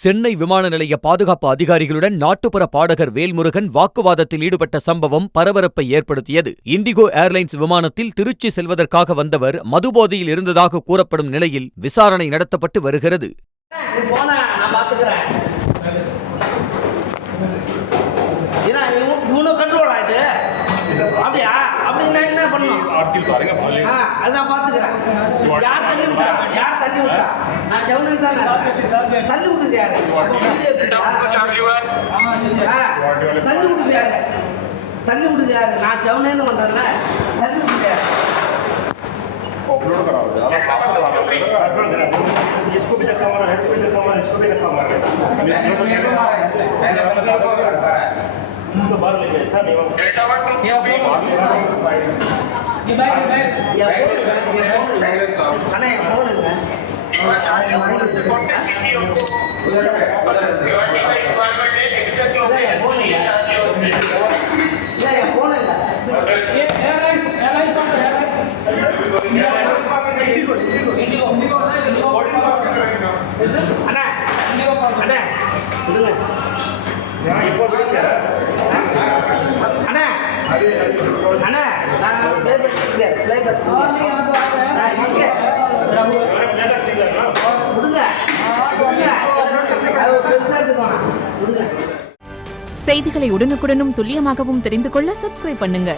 சென்னை விமான நிலைய பாதுகாப்பு அதிகாரிகளுடன் நாட்டுப்புற பாடகர் வேல்முருகன் வாக்குவாதத்தில் ஈடுபட்ட சம்பவம் பரபரப்பை ஏற்படுத்தியது. இண்டிகோ ஏர்லைன்ஸ் விமானத்தில் திருச்சி செல்வதற்காக வந்தவர் மதுபோதையில் இருந்ததாக கூறப்படும் நிலையில் விசாரணை நடத்தப்பட்டு வருகிறது. அதான் பாத்துக்கிறேன். யார் தள்ளி விட்டா? யார் தள்ளி விட்டா? நான் செவனன் தானே. தள்ளி விட்டது யாரு? தள்ளி விட்டது யாரு? தள்ளி விட்டது யாரு? நான் செவனேன்னு வந்தேன்ல. தள்ளி விட்டது யாரு? इसको भी धक्का मारा, इसको भी धक्का मारा, इसको भी धक्का मारा। इसको बाहर लेके ऐसा नहीं होगा। ये बैग अने फोन है செய்திகளை உடனுக்குடனும் துல்லியமாகவும் தெரிந்து கொள்ள சப்ஸ்கிரைப் பண்ணுங்க.